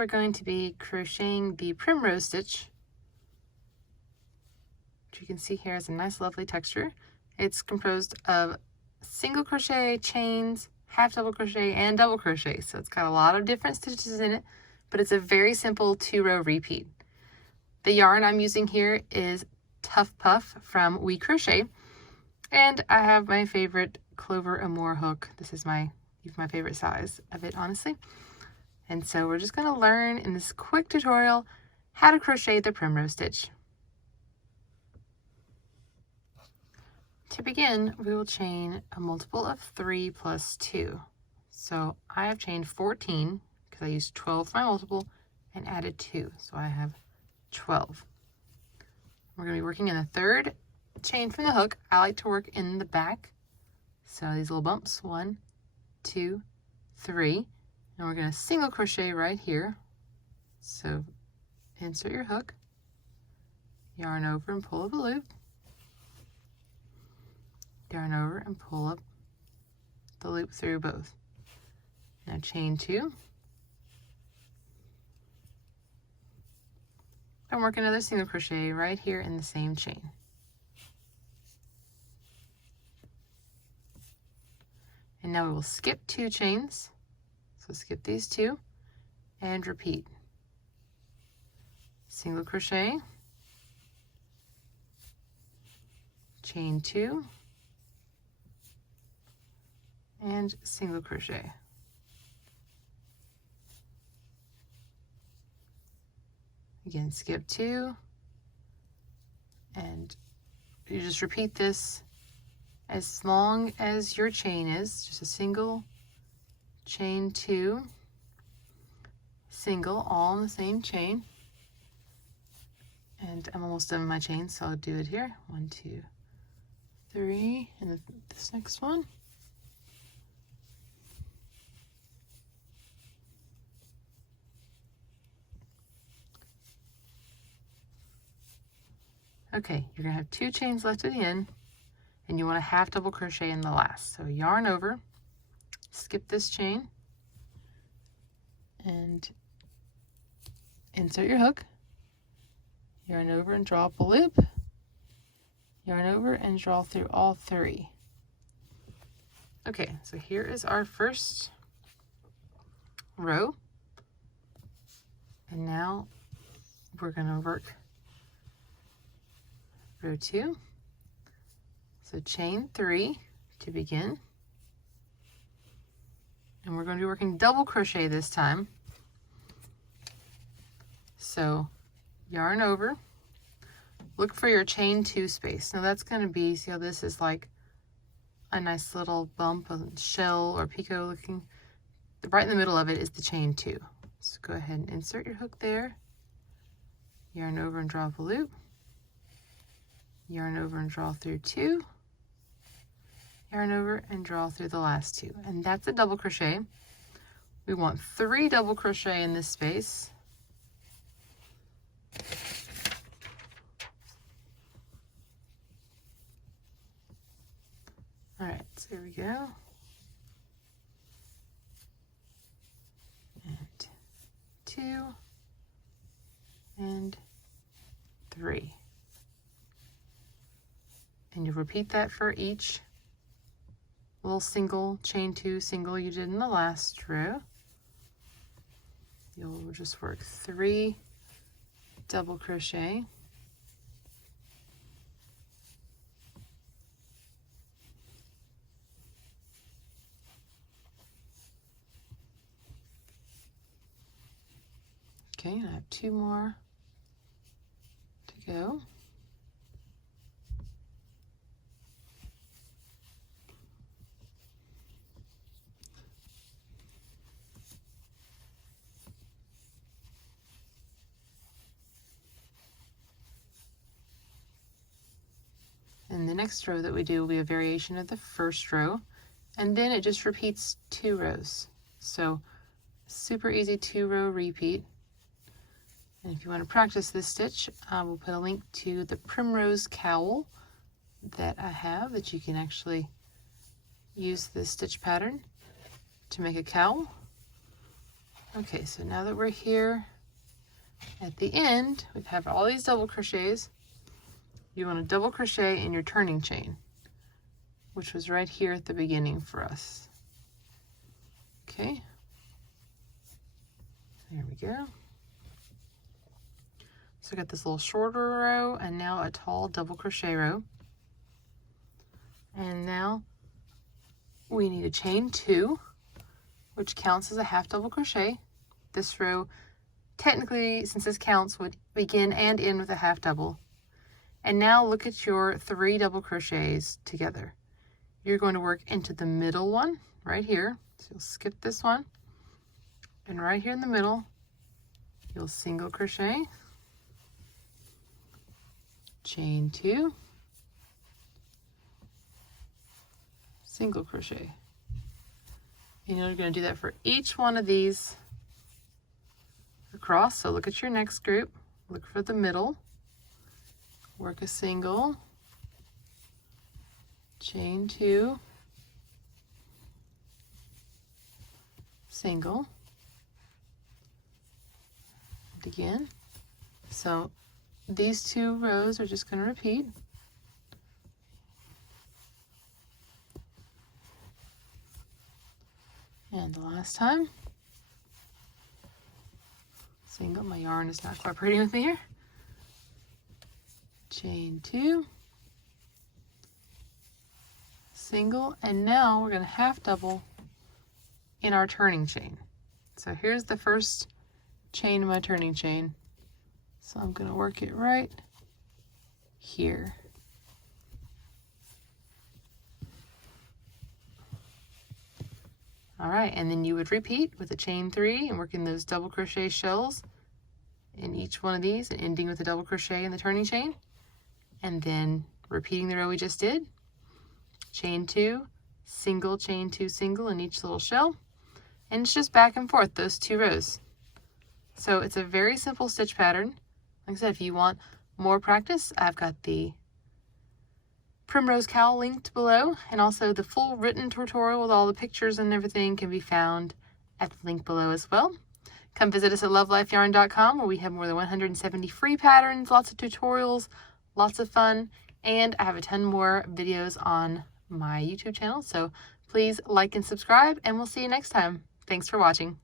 we're going to be crocheting the primrose stitch, which you can see here has a nice lovely texture. It's composed of single crochet, chains, half double crochet, and double crochet. So it's got a lot of different stitches in it, but it's a very simple 2-row repeat. The yarn I'm using here is Tough Puff from We Crochet, and I have my favorite Clover Amour hook. This is my favorite size of it, honestly. And so we're just going to learn in this quick tutorial how to crochet the primrose stitch. To begin, we will chain a multiple of 3 plus 2. So I have chained 14 because I used 12 for my multiple and added 2. So I have 12. We're going to be working in the third chain from the hook. I like to work in the back. So these little bumps, 1, 2, 3. And we're going to single crochet right here. So insert your hook, yarn over and pull up a loop, yarn over and pull up the loop through both. Now chain 2, and work another single crochet right here in the same chain. And now we will skip 2 chains. So skip these 2 and repeat. Single crochet, chain 2, and single crochet. Again, skip 2, and you just repeat this as long as your chain is, just a single, chain 2, single, all in the same chain. And I'm almost done with my chain, so I'll do it here. 1, 2, 3, and this next one. Okay, you're gonna have 2 chains left at the end, and you want a half double crochet in the last. So yarn over, skip this chain, and insert your hook, yarn over and draw up a loop, yarn over and draw through all 3. Okay, so here is our first row, and now we're gonna work row 2. So chain 3 to begin, and we're going to be working double crochet this time. So yarn over, look for your chain 2 space. Now that's going to be, see how this is like a nice little bump, a shell or picot looking. Right in the middle of it is the chain 2. So go ahead and insert your hook there, yarn over and draw up a loop, yarn over and draw through 2, yarn over and draw through the last 2, and that's a double crochet. We want 3 double crochet in this space. All right, so here we go. And 2 and 3. And you repeat that for each little single, chain 2 single you did in the last row. You'll just work 3 double crochet. Okay, and I have 2 more to go. And the next row that we do will be a variation of the first row, and then it just repeats 2 rows. So super easy 2-row repeat. And if you want to practice this stitch, I will put a link to the Primrose cowl that I have, that you can actually use this stitch pattern to make a cowl. Okay, so now that we're here at the end, we have all these double crochets. You want to double crochet in your turning chain, which was right here at the beginning for us. Okay, there we go. So I got this little shorter row and now a tall double crochet row. And now we need to chain 2, which counts as a half double crochet. This row, technically, since this counts, would begin and end with a half double. And now look at your 3 double crochets together. You're going to work into the middle one right here. So you'll skip this one. And right here in the middle, you'll single crochet, chain 2, single crochet. And you're going to do that for each one of these across. So look at your next group, look for the middle, work a single, chain 2, single, and again. So these 2 rows are just going to repeat. And the last time, single. My yarn is not cooperating with me here. Chain 2, single, and now we're going to half double in our turning chain. So here's the first chain in my turning chain. So I'm going to work it right here. All right, and then you would repeat with a chain 3 and working those double crochet shells in each one of these and ending with a double crochet in the turning chain, and then repeating the row we just did. Chain 2, single, chain 2, single in each little shell, and it's just back and forth, those 2 rows. So it's a very simple stitch pattern. Like I said, if you want more practice, I've got the Primrose cowl linked below, and also the full written tutorial with all the pictures and everything can be found at the link below as well. Come visit us at love.life.yarn.com, where we have more than 170 free patterns, lots of tutorials, lots of fun, and I have a ton more videos on my YouTube channel. So please like and subscribe, and we'll see you next time. Thanks for watching.